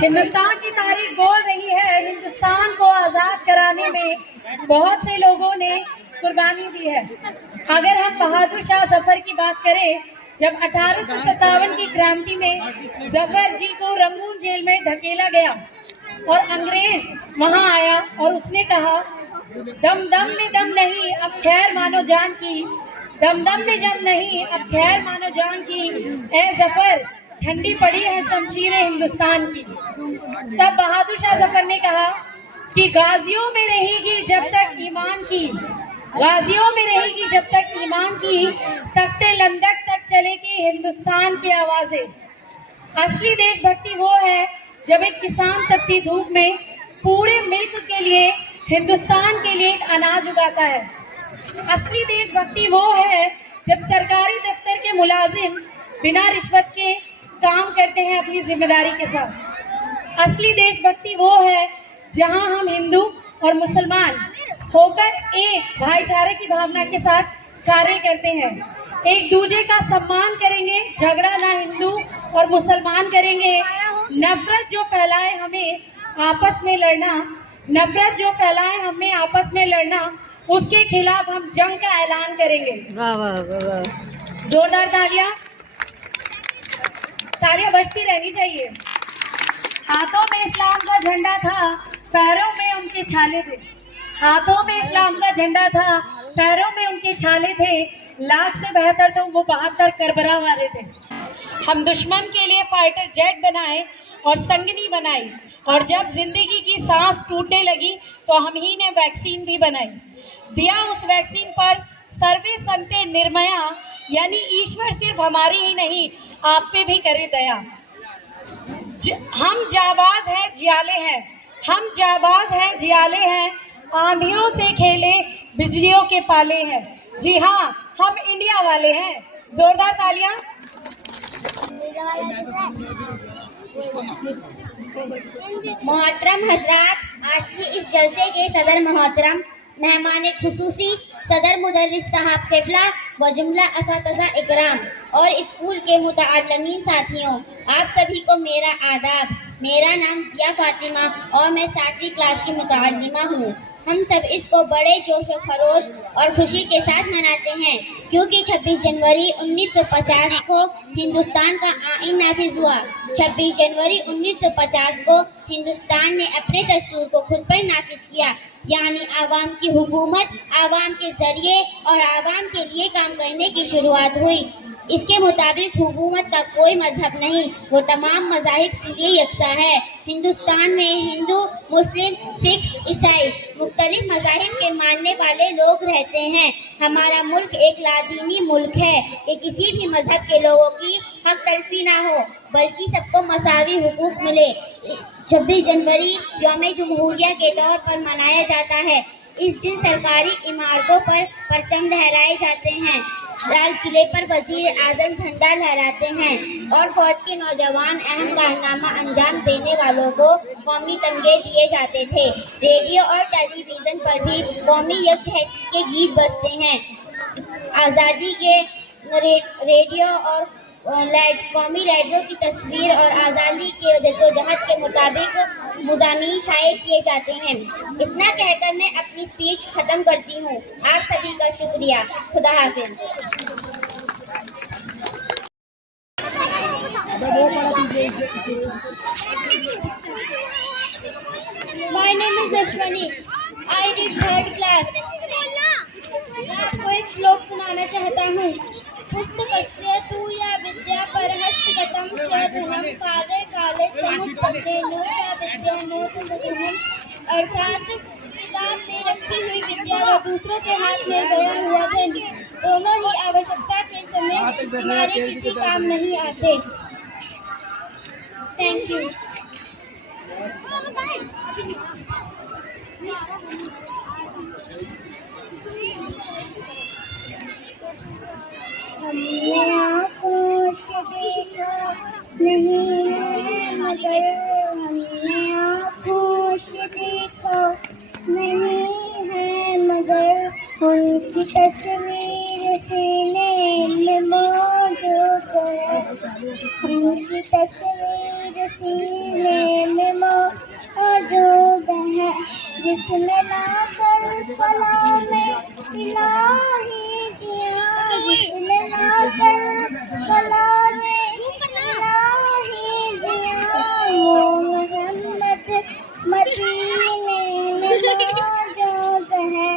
हिंदुस्तान की तारीख बोल रही है, हिंदुस्तान को आजाद कराने में बहुत से लोगों ने कुर्बानी दी है। अगर हम बहादुर शाह जफर की बात करें, जब 1857 की क्रांति में जफर जी को रंगून जेल में धकेला गया और अंग्रेज वहां आया और उसने कहा, दम दम में दम नहीं अब खैर मानो जान की, दम दम में जम नहीं अब खैर मानो जान की, ए जफर ठंडी पड़ी है शमशीरें हिंदुस्तान की। तब बहादुर शाह जफर ने कहा कि गाजियों में रहेगी जब तक ईमान की, गाजियों में रहेगी जब तक ईमान की, तख्ते लंदक तक चलेगी हिंदुस्तान की आवाजें। असली देशभक्ति वो है जब एक किसान तपती धूप में पूरे मुल्क के लिए, हिंदुस्तान के लिए एक अनाज उगाता है। असली देशभक्ति वो है जब सरकारी दफ्तर के मुलाजिम बिना रिश्वत के काम करते हैं अपनी जिम्मेदारी के साथ। असली देशभक्ति वो है जहां हम हिंदू और मुसलमान होकर एक भाईचारे की भावना के साथ कार्य करते हैं, एक दूसरे का सम्मान करेंगे, झगड़ा ना हिंदू और मुसलमान करेंगे। नफरत जो फैलाए हमें आपस में लड़ना, नफरत जो फैलाए हमें आपस में लड़ना, उसके खिलाफ हम जंग का ऐलान करेंगे। वाह वाह वाह, जोरदार तालियां, तालियां बजती रहनी चाहिए। हाथों में इस्लाम का झंडा था, पैरों में उनके छाले थे। हाथों में इस्लाम का झंडा था, पैरों में उनके छाले थे। लाख से बेहतर तो वो 72 करबला वाले थे। हम दुश्मन के लिए फाइटर जेट बनाए और संगनी बनाई, और जब जिंदगी की सांस टूटने लगी तो हम ही ने वैक्सीन भी बनाई। दिया उस वैक्सीन पर सर्वे संते निर्मया, यानी ईश्वर सिर्फ हमारी ही नहीं आप पे भी करे दया। हम जाबाज हैं जियाले हैं, हम जाबाज हैं जियाले हैं, आंधियों से खेले बिजलियों के पाले हैं। जी हाँ, हम इंडिया वाले हैं। जोरदार तालियां। मोहतरम हजरात, आज की इस जलसे के सदर मोहतरम मेहमान खुसूसी सदर मुदर्रिस साहब किबला व जुमला असातिज़ा इकराम और स्कूल के मुतअल्लिमीन साथियों, आप सभी को मेरा आदाब। मेरा नाम जिया फातिमा और मैं 7वीं क्लास की मुतअल्लिमा हूँ। हम सब इसको बड़े जोश व खरोश और खुशी के साथ मनाते हैं क्योंकि 26 जनवरी 1950 को हिंदुस्तान का आईन नाफिज हुआ। 26 जनवरी 1950 को हिंदुस्तान ने अपने दस्तूर को खुद पर नाफिज किया, यानी आवाम की हुकूमत आवाम के जरिए और आवाम के लिए काम करने की शुरुआत हुई। इसके मुताबिक हुकूमत का कोई मजहब नहीं, वो तमाम मज़ाहिब के लिए यकसा है। हिंदुस्तान में हिंदू, मुस्लिम, सिख, ईसाई मुख्तलिफ मज़ाहिब के मानने वाले लोग रहते हैं। हमारा मुल्क एक लादीनी मुल्क है कि किसी भी मजहब के लोगों की हक तलफी ना हो, बल्कि सबको मसावी हुकूक मिले। 26 जनवरी यौम जमहूरिया के तौर पर मनाया जाता है। इस दिन सरकारी इमारतों पर परचम लहराए जाते हैं, लाल किले पर वजीर आजम झंडा लहराते हैं और फौज के नौजवान अहम कारनामा अंजाम देने वालों को कौमी तमगे दिए जाते थे। रेडियो और टेलीविज़न पर भी कौमी यकजहती के गीत बजते हैं। आज़ादी के रेडियो और कौमी रेडियो की तस्वीर और आज़ादी के जद्दोजहद के मुताबिक मुज़ामीन शाये किए जाते हैं। इतना कहकर मैं अपनी स्पीच ख़त्म करती हूँ। आप सभी का शुक्रिया। खुदा हाफिज़। My name is Ashwani. I did 3rd class. मैं आपको एक श्लोक सुनाना चाहता हूँ। पुस्तकस्य तु या विद्या परहस्तगतं च धनं काले काले समुत्पन्नेनो च विद्या नोतमधुनं। अर्थात किताब में रखी हुई विद्या व दूसरों के हाथ में गया हुआ धन, दोनों ही आवश्यकता के समय हमारे किसी काम नहीं आते। Thank you. हमने आँखों से देखा नहीं है मगर, हमने आँखों से देखा नहीं है मगर, उनकी तस्वीर सीने में मौजूद है, उनकी तस्वीर सीने में जिसने लाकर कलाम इलाही दिया, जिसने लाकर कलाम इलाही दिया, वो मोहम्मद मदीने में मौजूद है।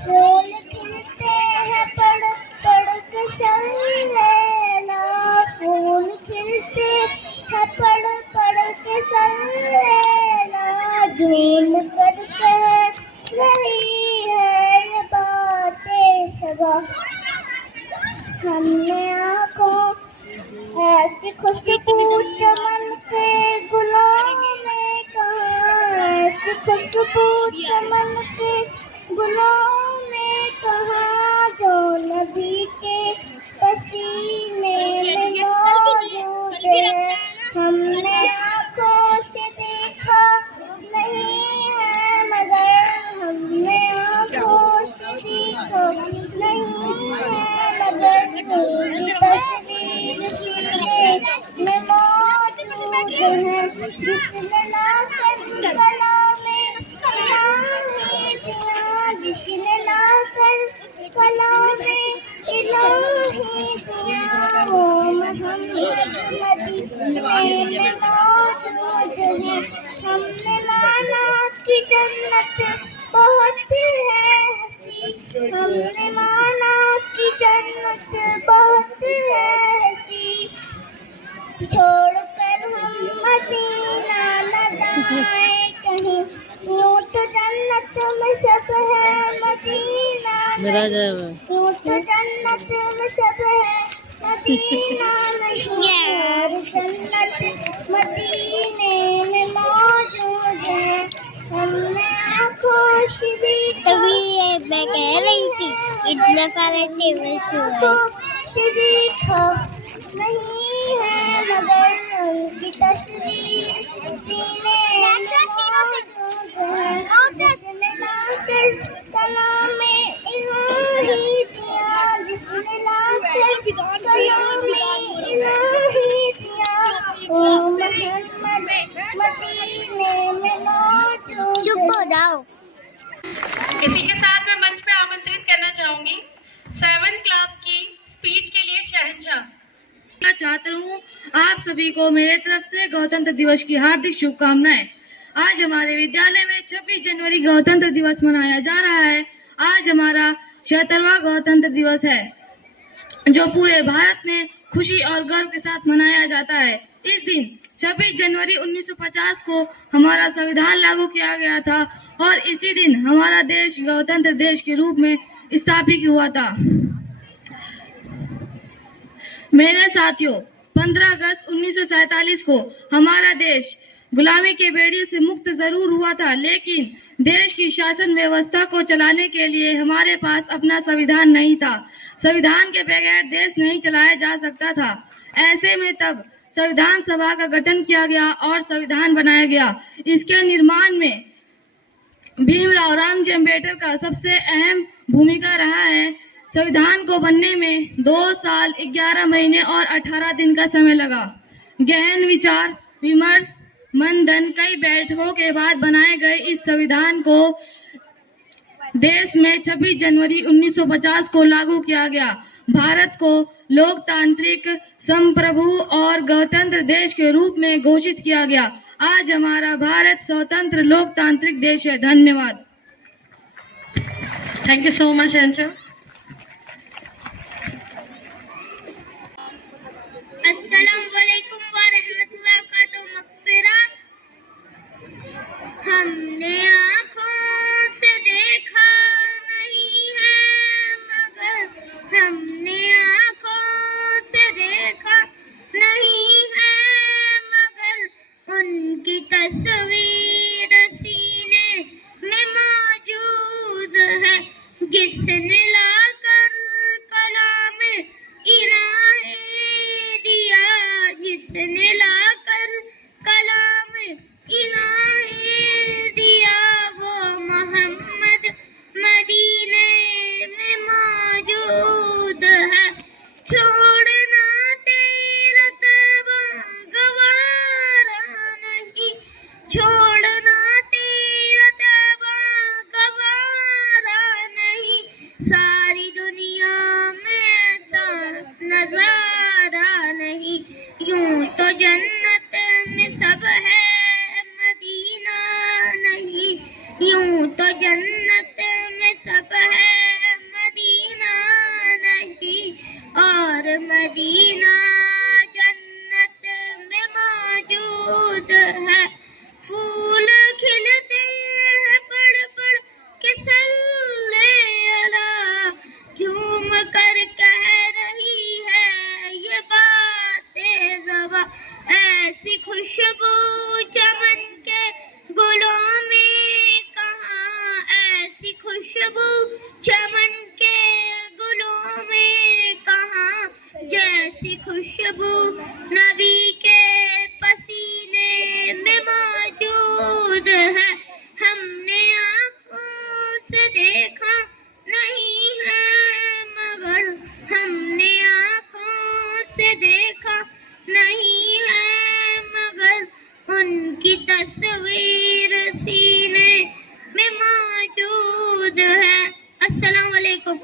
फूल खिलते हैं पढ़ पढ़ के सल्लैला, फूल खिलते हैं पढ़ पढ़ के सल्लैला, झूम कर कह रही है ये बातें सबा। हमने आँखों ऐसी खुशबू चमन के गुलों में कहा, ऐसी खुशबू चमन के गुलों में कहा, जो नबी के पसीने में मौजूद है। हमने आँखों से देखा नहीं है मगर, हमने आँखों से देखा नहीं है मगर, तेरी तस्वीर सीने में मौजूद है। जिसने लाकर कलाम इलाही दिया, जिसने लाकर कलाम इलाही दिया, वो मोहम्मद मदीने में मौजूद है। हमने माना कि जन्नत बहुत है हंसी, हमने माना कि जन्नत बहुत है हंसी, छोड़कर हम मदीना न जाएं कहीं, यूं तो जन्नत में सब है मदीना नहीं, यूं तो जन्नत में सब है मदीना नहीं, और जन्नत मदीने में मौजूद है। हमने आँखों से देखा, तभी मैं कह रही थी इतना सारा टेबल से देखा नहीं है मगर, उनकी तस्वीर सीने में मौजूद है। जिसने लाकर कलाम इलाही दिया, जिसने लाकर कलाम इलाही दिया, वो मोहम्मद मदीने में मौजूद। चुप हो जाओ। इसी के साथ मैं मंच पे आमंत्रित करना चाहूंगी 7th क्लास की स्पीच के लिए शहंशाह। छात्र हूँ, आप सभी को मेरे तरफ से गणतंत्र दिवस की हार्दिक शुभकामनाएं। आज हमारे विद्यालय में 26 जनवरी गणतंत्र दिवस मनाया जा रहा है। आज हमारा 76वां गणतंत्र दिवस है, जो पूरे भारत में खुशी और गर्व के साथ मनाया जाता है। इस दिन 26 जनवरी 1950 को हमारा संविधान लागू किया गया था और इसी दिन हमारा देश गणतंत्र देश के रूप में स्थापित हुआ था। मेरे साथियों, 15 अगस्त 1947 को हमारा देश गुलामी के बेड़े से मुक्त जरूर हुआ था, लेकिन देश की शासन व्यवस्था को चलाने के लिए हमारे पास अपना संविधान नहीं था। संविधान के बगैर देश नहीं चलाया जा सकता था। ऐसे में तब संविधान सभा का गठन किया गया और संविधान बनाया गया। इसके निर्माण में भीमराव रामजी अम्बेडकर का सबसे अहम भूमिका रहा है। संविधान को बनने में 2 साल 11 महीने और 18 दिन का समय लगा। गहन विचार विमर्श मंथन कई बैठकों के बाद बनाए गए इस संविधान को देश में 26 जनवरी 1950 को लागू किया गया। भारत को लोकतांत्रिक संप्रभु और गणतंत्र देश के रूप में घोषित किया गया। आज हमारा भारत स्वतंत्र लोकतांत्रिक देश है। धन्यवाद। थैंक यू सो मच शहंशाह। अस्सलाम वालेकुम व रहमतुल्लाहि व बरकातहू। मग़फ़िरा। हमने आँखों से देखा नहीं है मगर, हमने आँखों से देखा नहीं है मगर, उनकी तस्वीर सीने में मौजूद है। जिसने लाकर कलाम इलाही दिया, जिसने लाकर कलाम इलाही दिया, वो मोहम्मद मदीने में मौजूद है। छोड़ना तेरा तबा गवारा नहीं, छोड़ना तेरा तबा मौजूद है। फूल खिलते हैं पढ़ पढ़ के सल्ले अला, झूम कर कह रही है ये बातें ज़बां। ऐसी खुशबू चमन के गुलों में कहाँ, ऐसी खुशबू चमन के गुलों में कहाँ, जैसी खुशबू नबी के पसीने में मौजूद है। हमने आँखों से देखा नहीं है मगर, हमने आँखों से देखा नहीं है मगर, उनकी तस्वीर सीने में मौजूद है। अस्सलाम वालेकुम।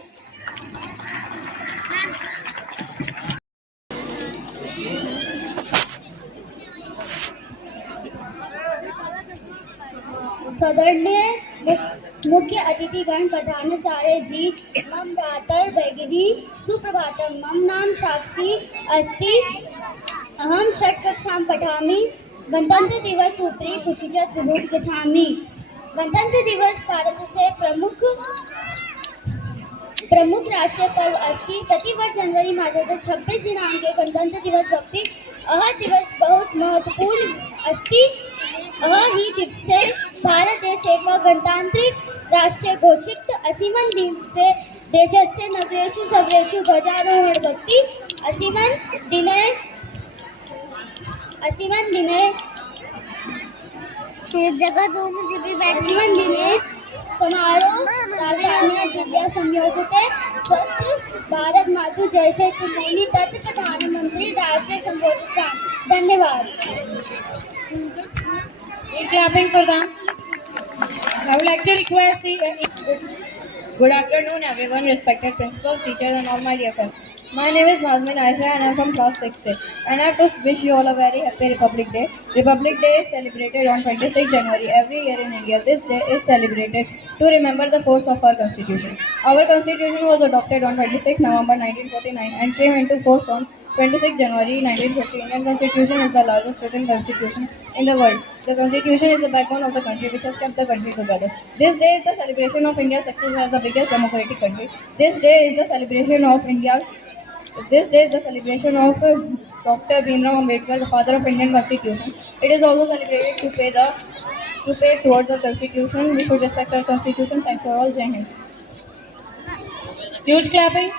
सदरणीय मुख्य अतिथिगण प्रधानाचार्य जी, मम प्रातः भगिनी सुप्रभातम। मम नाम साक्षी अस्ति, अहम षष्ठ कक्षां पठामि। गणतंत्र दिवस उपरि खुशीचा शुभेच्छा गच्छामि। गणतंत्र दिवस भारतस्य प्रमुख राष्ट्रीय पर्व अस्ति। प्रतिवर्ष जनवरी मासस्य 26 दिनांके गणतंत्र दिवस भवति। यह दिवस बहुत महत्वपूर्ण अस्ति। ही दिवसे भारत देशे गणतांत्रिक राष्ट्रे घोषित। अस्मिन् दिवसे देशस्य नगरेषु सर्वेषु ध्वजारोहणं भवति। अस्मिन् दिने समारोह राजधान्या दिल्ल्या संयोजिते स्वच्छ भारत मातु जैसे तुम्हें तत् प्रधानमंत्री राष्ट्रीय संबोधित। धन्यवाद। Clapping for them. I would like to request Good afternoon, everyone, respected principals, teachers, and all my dear friends. My name is Nazmin Aisha, and I am from class 6th. And I have to wish you all a very happy Republic Day. Republic Day is celebrated on 26 January every year in India. This day is celebrated to remember the force of our Constitution. Our Constitution was adopted on 26 November 1949 and came into force on 26 January 1950. Indian Constitution is the largest written constitution in the world. The Constitution is the backbone of the country which has kept the country together. This day is the celebration of India's success as the biggest democratic country. This day is the celebration of Dr. Bhimrao Ambedkar, the father of Indian Constitution. It is also celebrated to pay towards the Constitution. We should respect our Constitution. Thanks for all. Jai Hind. Huge clapping.